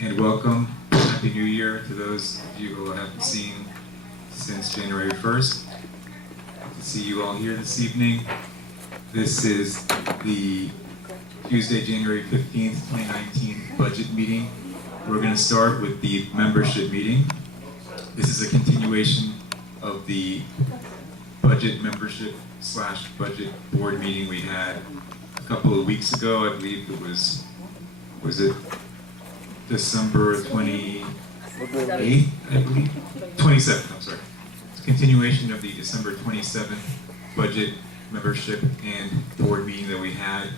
and welcome. Happy New Year to those of you who I haven't seen since January 1st. Good to see you all here this evening. This is the Tuesday, January 15th, 2019 budget meeting. We're going to start with the membership meeting. This is a continuation of the budget membership / budget board meeting we had a couple of weeks ago. I believe it was it December 28th, I believe? 27th, I'm sorry. It's a continuation of the December 27th budget membership and board meeting that we had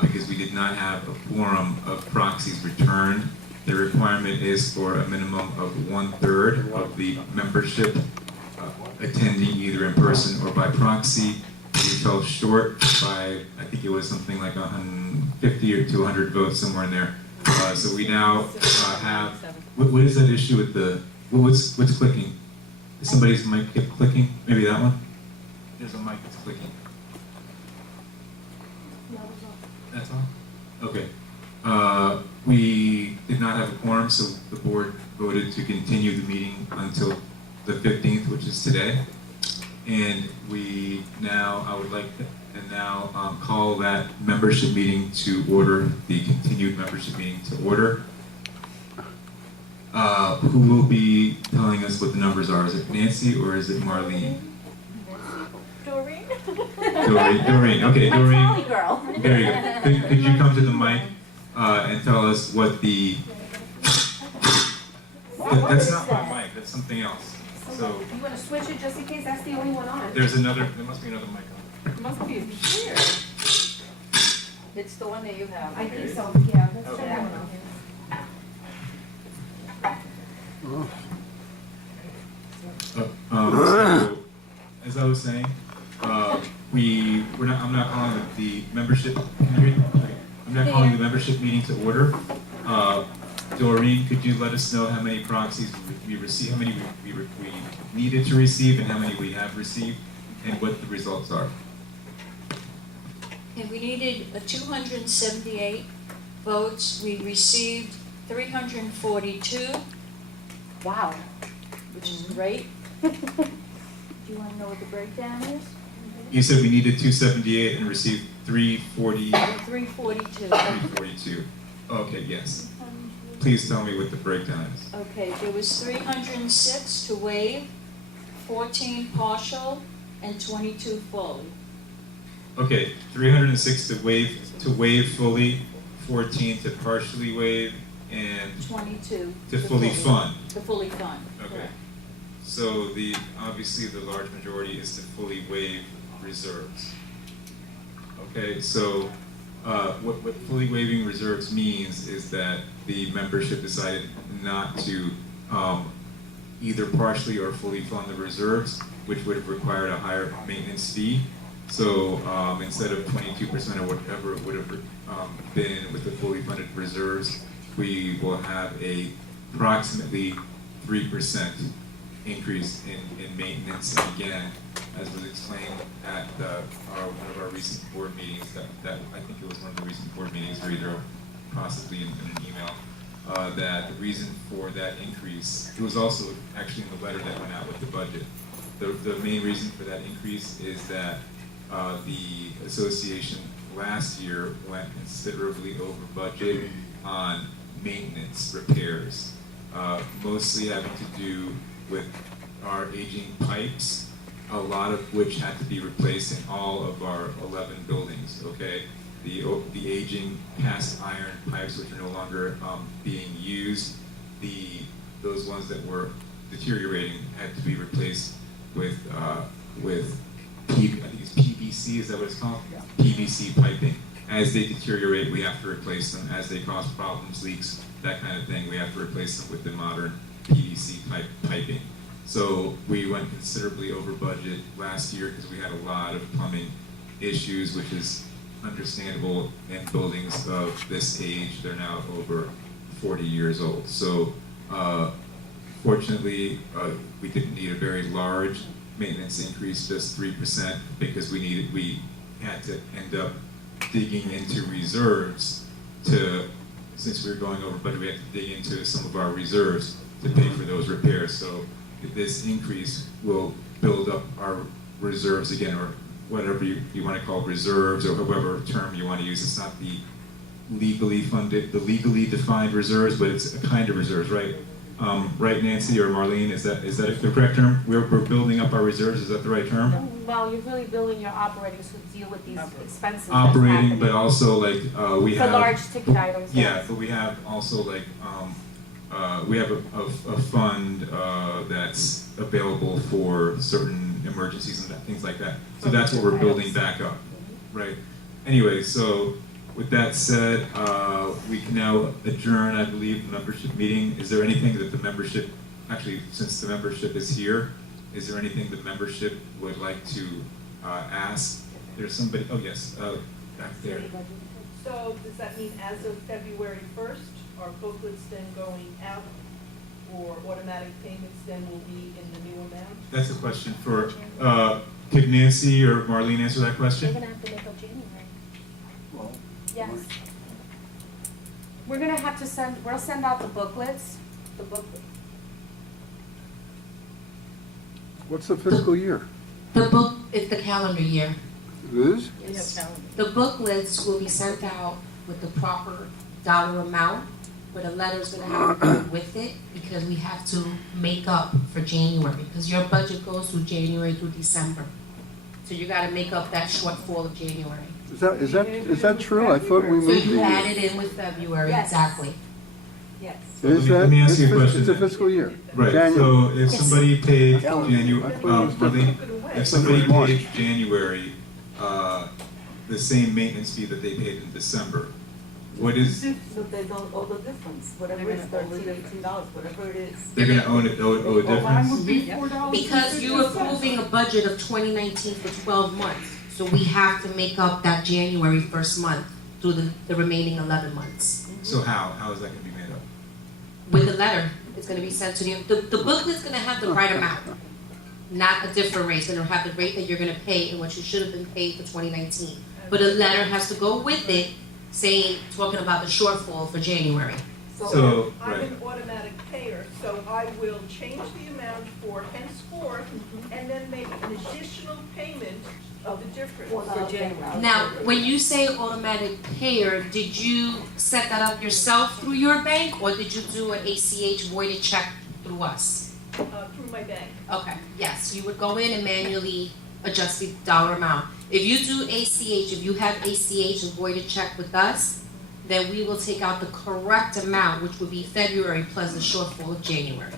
because we did not have a quorum of proxies returned. The requirement is for a minimum of 1/3 of the membership attending either in person or by proxy. We fell short by, I think it was something like 150 or 200 votes, somewhere in there. So we now have, what is that issue with the, what's clicking? Is somebody's mic keep clicking? Maybe that one? There's a mic that's clicking. That's all? Okay. We did not have a quorum, so the board voted to continue the meeting until the 15th, which is today. And we now, I would like to call that membership meeting to order, the continued membership meeting to order. Who will be telling us what the numbers are? Is it Nancy or is it Marlene? Doreen. Doreen. Okay, My Doreen. Tally girl. There you go. Could you come to the mic and tell us what the... That's not my mic, that's something else. So You want to switch it just in case that's the only one on? there must be another mic on. Must be here. It's the one that you have. I think so, yeah, let's try that one out. So, as I was saying, I'm not calling the membership. I'm not calling the membership meeting to order. Doreen, could you let us know how many proxies we received, how many we needed to receive, and how many we have received, and what the results are? And we needed 278 votes. We received 342, Wow. which is great. Do you want to know what the breakdown is? You said we needed 278 and received 340. 342. 342. Okay, yes. Please tell me what the breakdown is. Okay, there was 306 to waive, 14 partial, and 22 full. Okay, 306 to waive fully, 14 to partially waive, and 22 to fully fund. To fully fund. Okay. correct. So obviously the large majority is to fully waive reserves. Okay, so what fully waiving reserves means is that the membership decided not to either partially or fully fund the reserves, which would have required a higher maintenance fee. So instead of 22% or whatever it would have been with the fully funded reserves, we will have a approximately 3% increase in maintenance. And again, as was explained at one of our recent board meetings, that I think it was one of the recent board meetings, or either possibly in an email, that the reason for that increase, it was also actually in the letter that went out with the budget. The main reason for that increase is that the association last year went considerably over budget on maintenance repairs, mostly having to do with our aging pipes, a lot of which had to be replaced in all of our 11 buildings, okay? The aging cast iron pipes, which are no longer being used, those ones that were deteriorating had to be replaced with I think it's PVC, is that what it's called? Yeah. PVC piping. As they deteriorate, we have to replace them. As they cause problems, leaks, that kind of thing, we have to replace them with the modern PVC piping. So we went considerably over budget last year because we had a lot of plumbing issues, which is understandable in buildings of this age. They're now over 40 years old. So fortunately, we didn't need a very large maintenance increase, just 3%, because we had to end up digging into reserves to since we were going over budget, we had to dig into some of our reserves to pay for those repairs. So this increase will build up our reserves again, or whatever you want to call reserves, or however term you want to use. It's not the legally funded, the legally defined reserves, but it's a kind of reserves, right? Right, Nancy or Marlene, is that the correct term? We're building up our reserves, is that the right term? Well, you're really building your operators who deal with these expenses. that's Operating, happening. but also like, we For have. large ticket items, Yeah, yes. but we have also like, we have a fund, that's available for certain emergencies and things like that. So that's what we're building back up, right? Anyway, so with that said, we can now adjourn, I believe, the membership meeting. Is there anything that the membership, actually, since the membership is here, is there anything the membership would like to ask? There's somebody, oh yes, back there. So does that mean as of February 1st, are booklets then going out, or automatic payments then will be in the new amount? That's a question for, could Nancy or Marlene answer that They're question? gonna have to make up January. Well, Yes. We're gonna have to we'll send out the booklets, what's the fiscal year? The book is the calendar year. It is? The booklets will be sent out with the proper dollar amount, but a letter's gonna have to go with it because we have to make up for January, because your budget goes through January through December. So you gotta make up that shortfall of January. Is that true? I thought we So moved you the add year. it in with February, Yes. exactly. Yes. Is Let me ask you a it's question It's a then. fiscal year. Right, January. so if somebody paid Calendar. January, I thought it was Marlene, different. if somebody March. paid January, the same maintenance fee that they paid in December, what is, So they don't owe the difference, whatever it's $13, $18, whatever it is. they're gonna owe a difference? Because you're approving a budget of 2019 for 12 months. So we have to make up that January 1st month through the remaining 11 months. So how is that gonna be made up? With the letter, it's gonna be sent to you. The booklet's gonna have the right amount, not a different rate. It's gonna have the rate that you're gonna pay and what you should have been paid for 2019. But a letter has to go with it saying, talking about the shortfall for January. So, I'm right, an automatic payer, so I will change the amount for henceforth, and then make an additional payment of the difference. For January. Now, when you say automatic payer, did you set that up yourself through your bank, or did you do an ACH voided check through us? Through my bank. Okay, yes, you would go in and manually adjust the dollar amount. If you do ACH, if you have ACH and voided check with us, then we will take out the correct amount, which would be February plus the shortfall of January.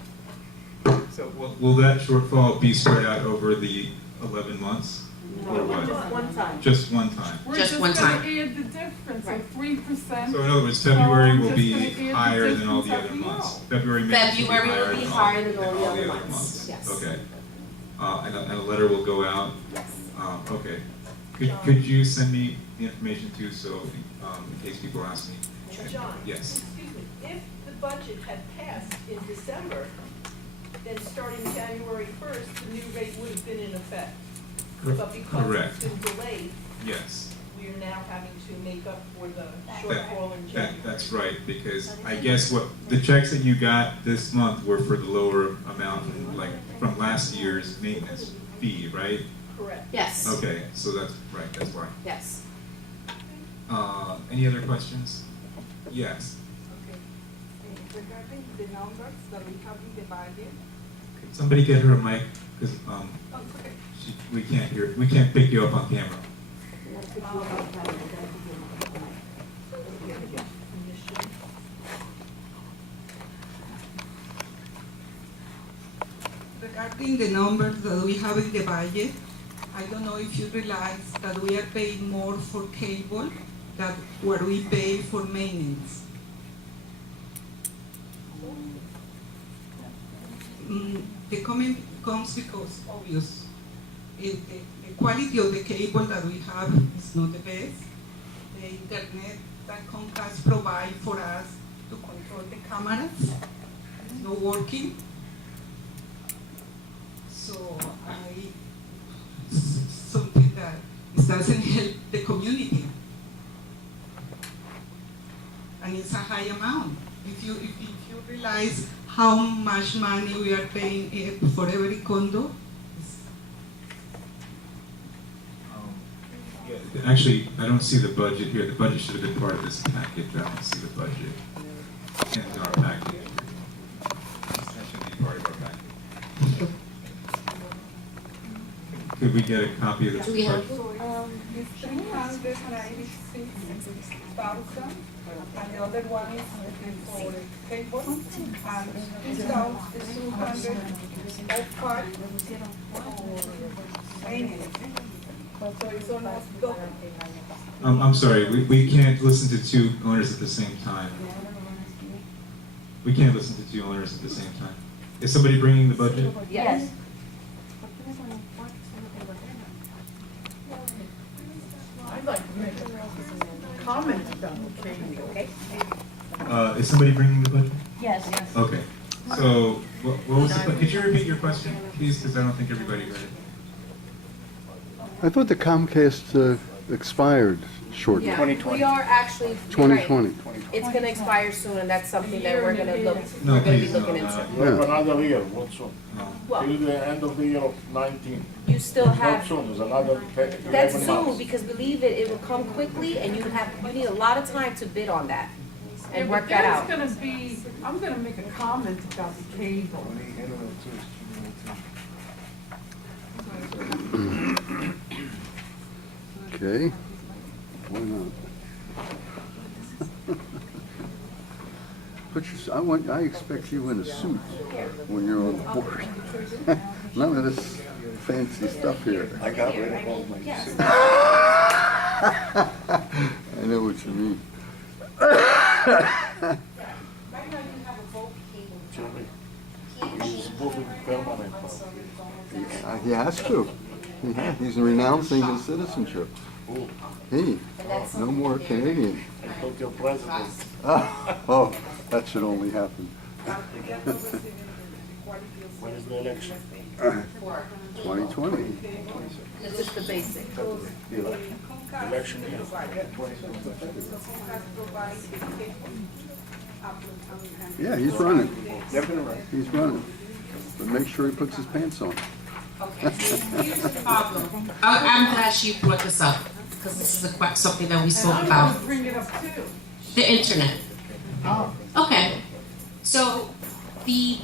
so will that shortfall be spread out over the 11 months? Or what? Just one time. Just one time? Just one time. We're just gonna add the difference Right. of 3%. So in other words, February will just be gonna add the higher than all the difference other of the months. amount. February maintenance February will be higher than all the other months, months. yes. Okay. And a letter will go out? Yes. Okay. Could you send me the information too, so, in case people ask me? John? Yes. Excuse me, if the budget had passed in December, then starting January 1st, the new rate would have been in effect. But because Correct. it's been delayed, Yes. we are now having to make up for the shortfall in January. That's right, because I guess the checks that you got this month were for the lower amount, from last year's maintenance fee, right? Correct. Yes, Okay, so that's right, that's why. yes. Any other questions? Yes. Okay. Regarding the numbers that we have in the budget, Could somebody get her a mic? Because okay. we can't pick you up on camera. Regarding the numbers that we have in the budget, I don't know if you realize that we are paying more for cable than what we pay for maintenance. The comment comes because obvious. The quality of the cable that we have is not the best. The internet that Comcast provide for us to control the cameras is not working. So something that it doesn't help the community. I and it's a high amount. If you realize how much money we are paying for every condo, it's- Yeah, actually, I don't see the budget here. The budget should have been part of this packet, but I don't see the budget in our packet. That should be part of our packet. Could we get a copy of Do the we have? budget? It's 396,000, and the other one is for cable, and this down is 200 part for maintenance. So it's almost double. I'm sorry, we can't listen to two owners at the same time. We can't listen to two owners at the same time. Is somebody bringing the budget? Yes. I'd like to make a comment about cable. Okay? Is somebody bringing the budget? Yes. Okay, so, what was the, could you repeat your question, please, because I don't think everybody heard it. I thought the Comcast expired shortly. Yeah, we are actually. 2020. It's gonna expire soon, and that's something that we're gonna look, No, we're gonna be please, no, looking no. into. You have another year, what soon? No. Well, Till the end of the year of 19. you still Not have, soon, it's another 11 that's months. soon, because believe it will come quickly, and you need a lot of time to bid on that and work that out. There's gonna be, I'm gonna make a comment about the cable. Okay, why not? I expect you in a suit when you're on board. None of this fancy stuff here. I got rid of all my Yes. I know what you mean. He's moving permanent. He has to. He's renouncing his citizenship. Who? He, no more Canadian. I thought your president. Oh, that should only happen. When is the election? 2020. This is the basic. Election year. Yeah, he's running. He's running. But make sure he puts his pants on. Okay, here's the problem. I'm glad she brought this up, because this is something that we spoke about. Bring it up too. The internet. Okay, so the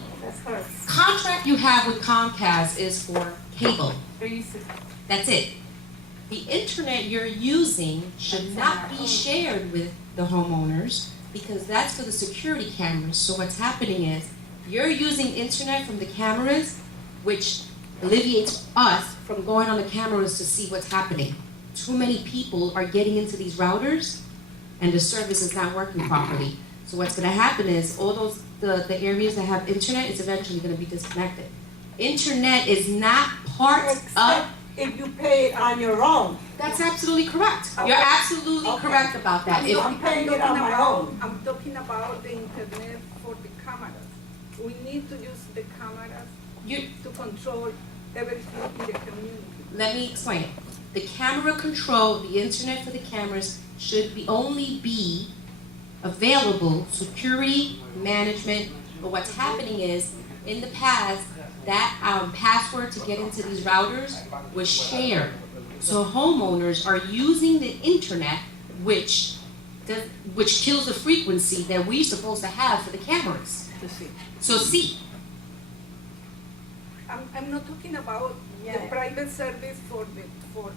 contract you have with Comcast is for cable. Basic. That's it. The internet you're using should not be shared with the homeowners, because that's for the security cameras. So what's happening is, you're using internet from the cameras, which alleviates us from going on the cameras to see what's happening. Too many people are getting into these routers, and the service is not working properly. So what's gonna happen is, all those, the areas that have internet is eventually gonna be disconnected. Internet is not part of. If you pay it on your own. That's absolutely correct. You're absolutely correct about that. If, I'm paying it on my own. I'm talking about the internet for the cameras. We need to use the cameras you, to control everything in the community. let me explain. The camera control, the internet for the cameras should only be available, security, management, but what's happening is, in the past, that password to get into these routers was shared. So homeowners are using the internet, which kills the frequency that we're supposed to have for the cameras. So see, I'm not talking about the private service for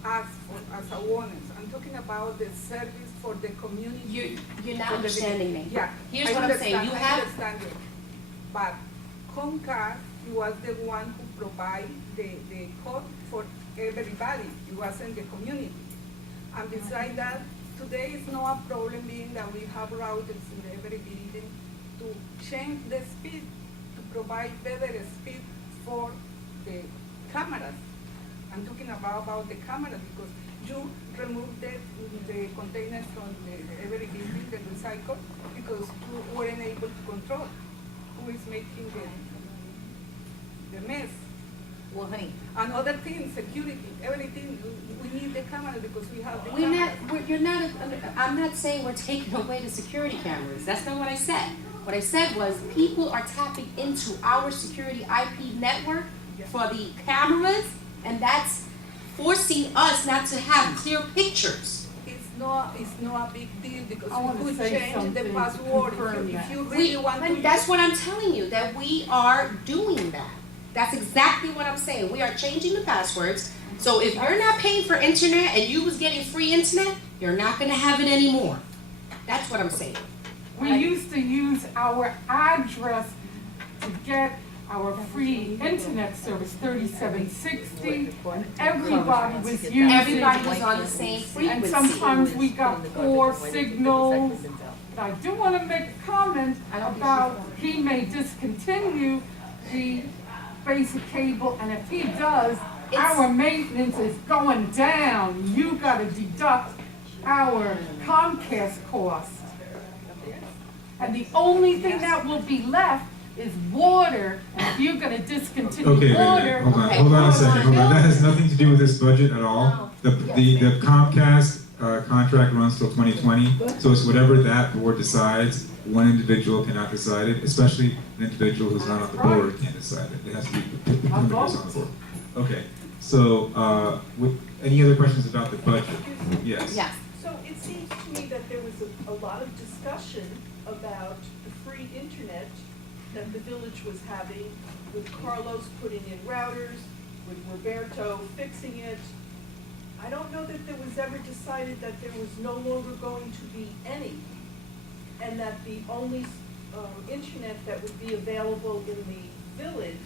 us, as owners. I'm talking about the service for the community. you're not understanding me. Yeah. Here's what I'm saying. You I have, understand you. But Comcast was the one who provided the code for everybody. It wasn't the community. And besides that, today is not a problem being that we have routers in every building to change the speed, to provide better speed for the cameras. I'm talking about the cameras because you remove the containers from every building, the recycle, because you weren't able to control who is making the mess. Well, honey, Another thing, security, everything, we need the camera because we have the We're camera. not, you're not, I'm not saying we're taking away the security cameras, that's not what I said. What I said was, people are tapping into our security IP network for the cameras, and that's forcing us not to have clear pictures. It's not a big deal because I wanna we could say change the something to password confirm if that. you really want to. That's what I'm telling you, that we are doing that. That's exactly what I'm saying, we are changing the passwords. So if you're not paying for internet and you was getting free internet, you're not gonna have it anymore. That's what I'm saying. We used to use our address to get our free internet service, 3760, and everybody was using. Everybody was on the same frequency. And sometimes we got poor signals. But I do want to make a comment about he may discontinue the basic cable, and if he does, our maintenance is going down. You gotta deduct our Comcast cost. And the only thing that will be left is water, and if you're gonna discontinue Okay, water. hold on a second, hold on. That has nothing to do with this budget at all. The Comcast contract runs till 2020, so it's whatever that board decides. One individual cannot decide it, especially an individual who's not on the board can't decide it. It has to be the members on the board. Okay, so, any other questions about the budget? Yes. Yes. So it seems to me that there was a lot of discussion about the free internet that the village was having, with Carlos putting in routers, with Roberto fixing it. I don't know that there was ever decided that there was no longer going to be any, and that the only internet that would be available in the village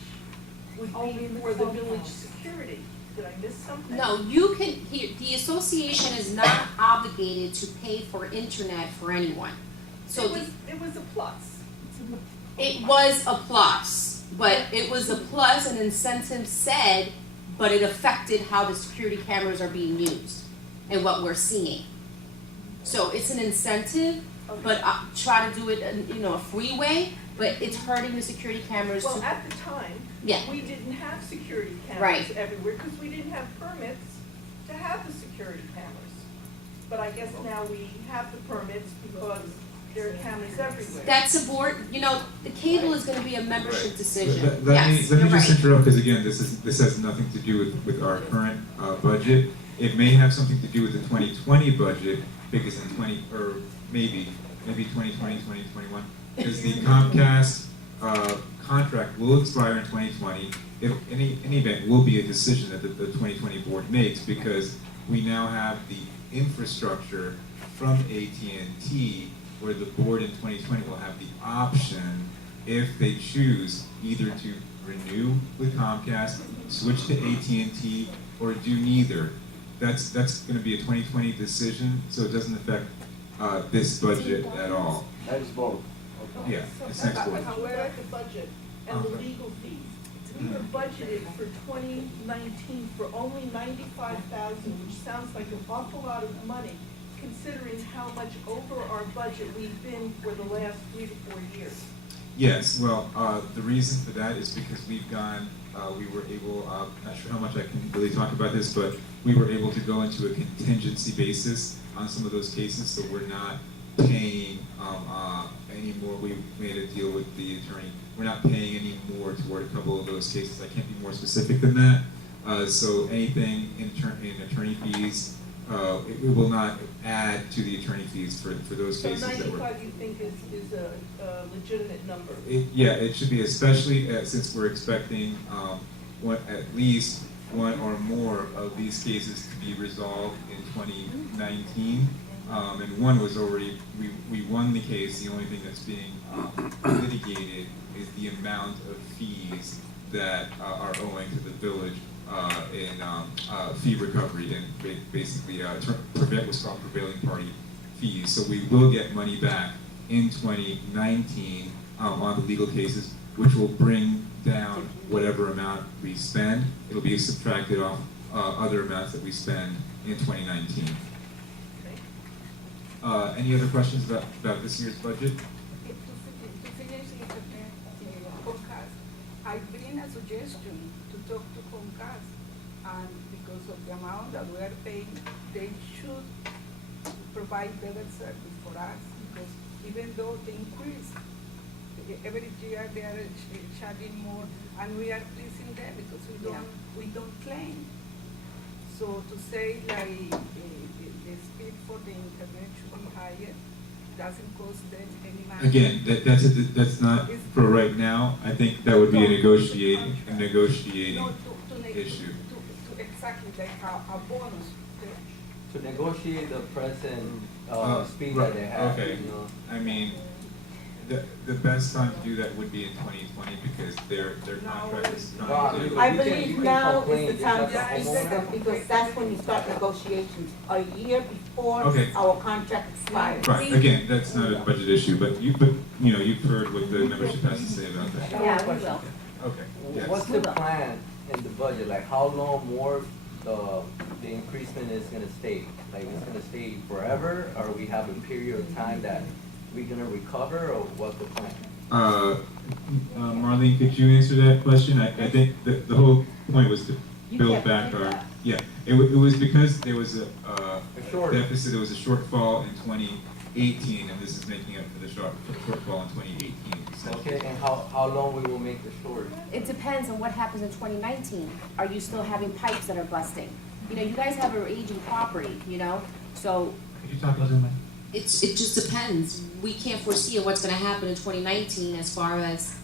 would be for the village security. Did I miss something? No, you can, the association is not obligated to pay for internet for anyone. So It was a plus. it was a plus, but it was a plus, and incentive said, but it affected how the security cameras are being used and what we're seeing. So it's an incentive, but try to do it in, a free way, but it's hurting the security cameras Well, to, at the time, yeah. we didn't have security Right. cameras everywhere because we didn't have permits to have the security cameras. But I guess now we have the permits because there are cameras everywhere. That's a board, the cable is gonna be a membership Right. decision. Let Yes, me you're just right. interrupt, because again, this has nothing to do with our current budget. It may have something to do with the 2020 budget, because in maybe 2020, 2021, because the Comcast contract will expire in 2020. In any event, will be a decision that the 2020 board makes, because we now have the infrastructure from AT&T, where the board in 2020 will have the option, if they choose, either to renew with Comcast, switch to AT&T, or do neither. That's going to be a 2020 decision, so it doesn't affect this budget at all. Next vote. Yeah, it's next board. However, the budget and the legal fees, we were budgeted for 2019 for only $95,000, which sounds like an awful lot of money, considering how much over our budget we've been for the last 3 to 4 years. Yes, well, the reason for that is because we were able, not sure how much I can really talk about this, but we were able to go into a contingency basis on some of those cases, so we're not paying any more. We made a deal with the attorney. We're not paying any more toward a couple of those cases. I can't be more specific than that. So anything in attorney fees, it will not add to the attorney fees for those So cases that were. 95 you think is a legitimate number? Yeah, it should be, especially since we're expecting at least one or more of these cases to be resolved in 2019. And one was already, we won the case. The only thing that's being litigated is the amount of fees that are owing to the village in fee recovery and basically what's called prevailing party fees. So we will get money back in 2019 on the legal cases, which will bring down whatever amount we spend. It'll be subtracted off other amounts that we spend in 2019. Any other questions about this year's budget? To finish internet, Comcast, I bring a suggestion to talk to Comcast, and because of the amount that we are paying, they should provide better service for us, because even though they increase, every year they are charging more, and we are pleasing them because we don't claim. So to say like the speed for the internet should be higher, doesn't cost them any money. Again, that's not for right now. I think that would be a negotiating No, to issue. exactly like a bonus. To negotiate the present speed Right, that they have, okay. you know. I mean, the best time to do that would be in 2020 because their contract is No, not you due. I can- believe you can now complain is the just time as a to speak homeowner. up, because that's when you start negotiations, a year before Okay. our contract expires. Right, again, that's not a budget issue, but you've heard what the membership has to say about that. Yeah, we will. Okay, yes. What's the plan in the budget? Like how long more the increasement is gonna stay? Like it's gonna stay forever, or we have a period of time that we're gonna recover, or what's the plan? Marlene, could you answer that question? I think the whole point was to You build can't back predict our, that. yeah, it was because there was a short- deficit, there was a shortfall in 2018, and this is making up for the shortfall in 2018. essentially. Okay, and how long we will make the short? It depends on what happens in 2019. Are you still having pipes that are busting? You know, you guys have an aging property, you know, so Could you talk a little bit? It just depends. We can't foresee what's gonna happen in 2019 as far as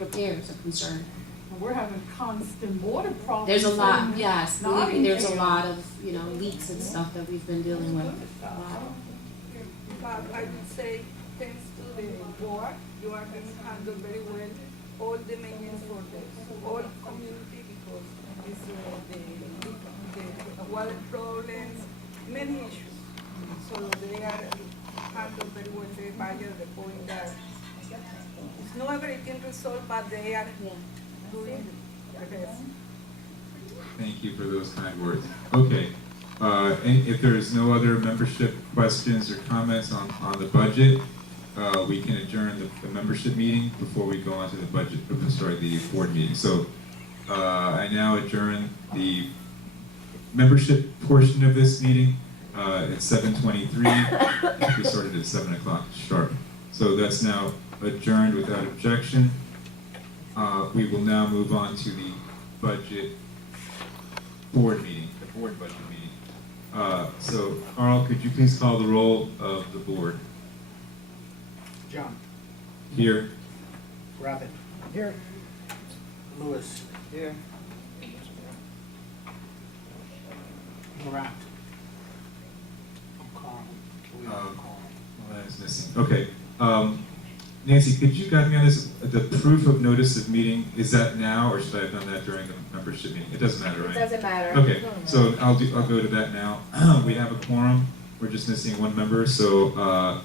repairs are concerned. And we're having constant water problems. There's a lot, in yes, believe me, there's a Nottingham. lot of, leaks and stuff that we've been dealing with. A lot. But I would say, thanks to the board, you are being handled very well, all the maintenance for the whole community, because it's the water problems, many issues. So they are handled very well, the budget, the point that it's not everything resolved, but they are doing the best. Thank you for those kind words. Okay, and if there is no other membership questions or comments on the budget, we can adjourn the membership meeting before we go on to the the board meeting. So, I now adjourn the membership portion of this meeting. It's 7:23. We started at 7 o'clock sharp. So that's now adjourned without objection. We will now move on to the budget board meeting, the board budget meeting. So Carl, could you please call the roll of the board? John. Here. Rabbit. Here. Lewis. Here. Morant. Carl. That is missing. Okay. Nancy, could you guide me on this? The proof of notice of meeting, is that now, or should I have done that during the membership meeting? It doesn't matter, right? it doesn't matter. Okay, so I'll go to that now. We have a quorum. We're just missing one member, so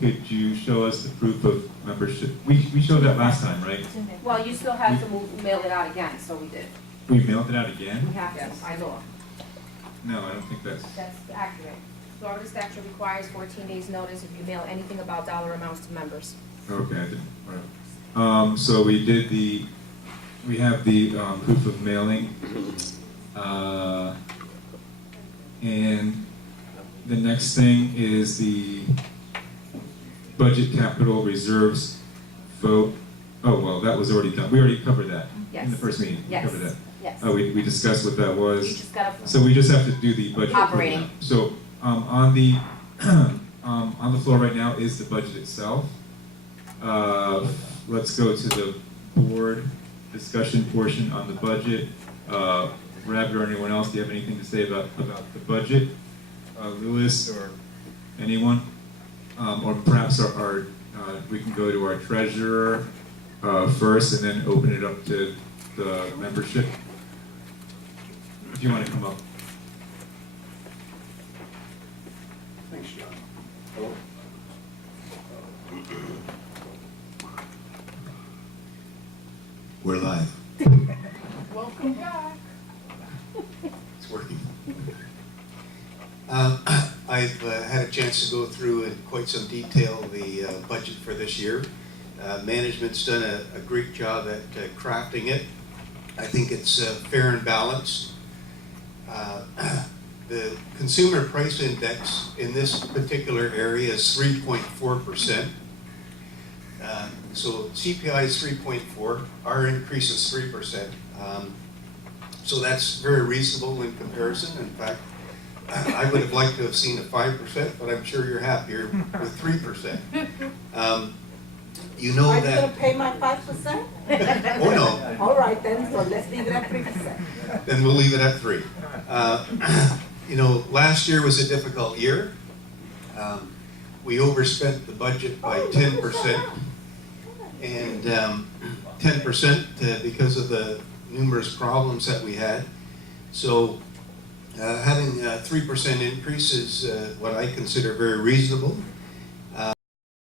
could you show us the proof of membership? We showed that last time, right? Well, you still have to mail it out again, so we did. We mailed it out again? We have to, by law. No, I don't think that's. That's accurate. Florida statute requires 14 days notice if you mail anything about dollar amounts to members. Okay, I didn't, whatever. So we have the proof of mailing. And the next thing is the budget capital reserves vote. Oh, well, that was already done. We already covered that in the Yes. first meeting. We Yes. covered that. Yes. We discussed what that You was. just gotta, So we just have to do the budget. Operating. approval. So, on the, on the floor right now is the budget itself. Let's go to the board discussion portion on the budget. Rabbit or anyone else, do you have anything to say about the budget? Lewis or anyone? Or perhaps we can go to our treasurer first and then open it up to the membership. If you want to come up. Thanks, John. Hello? We're live. Welcome back. It's working. I've had a chance to go through in quite some detail the budget for this year. Management's done a great job at crafting it. I think it's fair and balanced. The consumer price index in this particular area is 3.4%. So CPI is 3.4, our increase is 3%. So that's very reasonable in comparison. In fact, I would have liked to have seen a 5%, but I'm sure you're happier with 3%. You know Are you that. gonna pay my 5%? Oh, no. All right then, so let's leave it at 3%. Then we'll leave it at 3. You know, last year was a difficult year. We overspent the budget by 10%. And 10% because of the numerous problems that we had. So having a 3% increase is what I consider very reasonable.